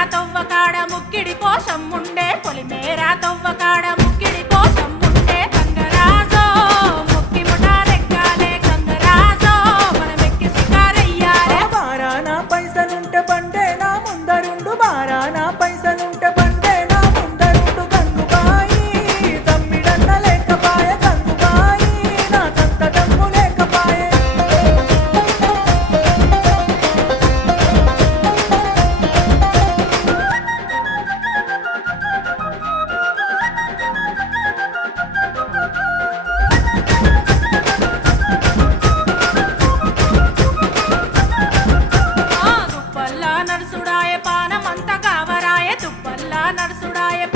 పొలిమేరా తవ్వకాడ ముక్కిడి కోసం ఉండే పొలిమేరా తవ్వకాడ ముక్కిడి కోసం ఉండే గంగరాజో ముక్కి ముఠారెక్కాలే గంగరాజో మనమెక్కి షికారయ్యాలే బారానా పైసలుంటే బండే నా ముందరుండు బారానా పైసలుంటే బండే నా ముందరుండు గంగుబాయి తమ్మిడన్న లేకపాయే గంగుబాయి నాకంత దమ్ము లేకపాయే తుప్పల్లా నడుసుడాయే పానమంత కావరాయే తుప్పల్లా నడుసుడాయే